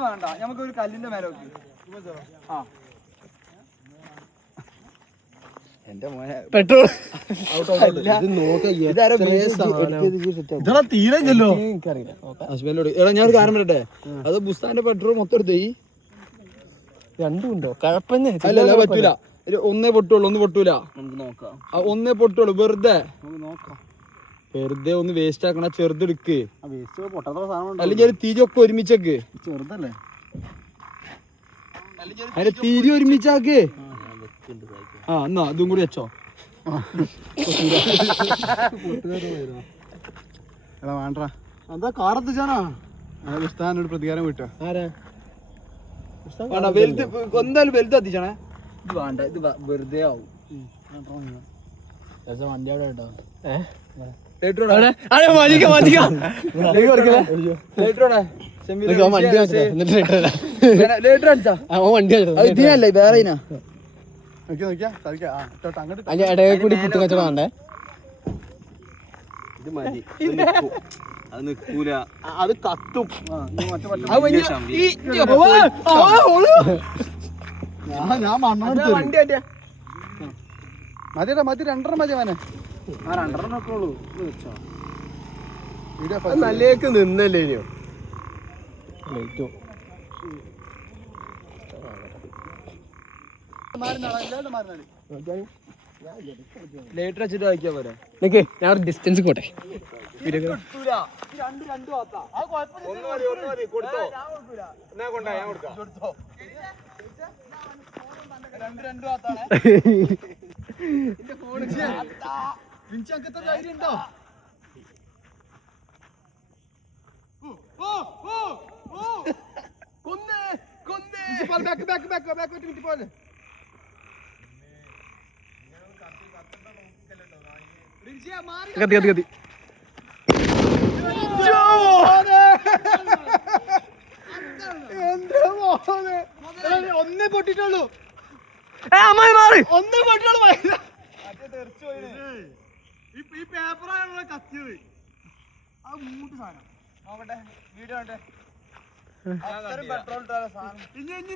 Petrol വേണ്ട, നമുക്ക് ഒരു കല്ലിന്റെ മേലെ വെക്ക്. എന്റെ മോനെ പെട്രോൾ എടാ ഞാൻ ഒരു കാര്യം പറയട്ടെ, അത് ബുസ്താന്റെ പെട്രോൾ മൊത്തം എടുത്തേ. രണ്ടും ഉണ്ടോ? അല്ലല്ല പറ്റൂല, ഒന്നേ പൊട്ടുള്ളൂ, ഒന്ന് പൊട്ടൂല. ഒന്നേ പൊട്ടുള്ളൂ. വെറുതെ ഒന്ന് വേസ്റ്റ് ആക്കണ. ചെറുതെടുക്ക്, അല്ലെങ്കിൽ തീരി ഒക്കെ ഒരുമിച്ചേക്ക്. ചെറുതല്ലേ അതിന്റെ തീരി ഒരുമിച്ചാക്ക്. ആ എന്നാ അതും കൂടി വെച്ചോ. വേണ്ട എന്താ കാറെത്തിച്ചാനാ ഉസ്താനോട് പ്രതികാരം വിട്ടോ. വലുത് എന്തായാലും വലുത് എത്തിച്ചാണേ. ഇത് വേണ്ട, ഇത് വെറുതെ ആവും. വണ്ടി അവിടെ കേട്ടോ. ഇതിനല്ലേ വേറെ കൂടി കുത്തുകച്ചവടേ. ഇത് മതി, അത് നിക്കൂല, അത് കത്തും. ഞാൻ മതിയാ മതി, 2 മതി അവനെ. 2 ഒക്കെ ഉള്ളൂ. നല്ലേക്ക് നിന്നല്ലേ ലേറ്റർ വെച്ചിട്ട് കളിക്കാ പോരെ. ഞാൻ ഡിസ്റ്റൻസ് പോട്ടെ. ഒന്നേ പൊട്ടിട്ടുള്ളൂ. ഒന്നേ പൊട്ടിട്ടുള്ളൂ. ഈ പേപ്പറാണല്ലോ കത്തിയത്. അത് മൂട്ട് സാധനം നോക്കട്ടെ, വീഡിയോ പെട്രോൾ ഇനി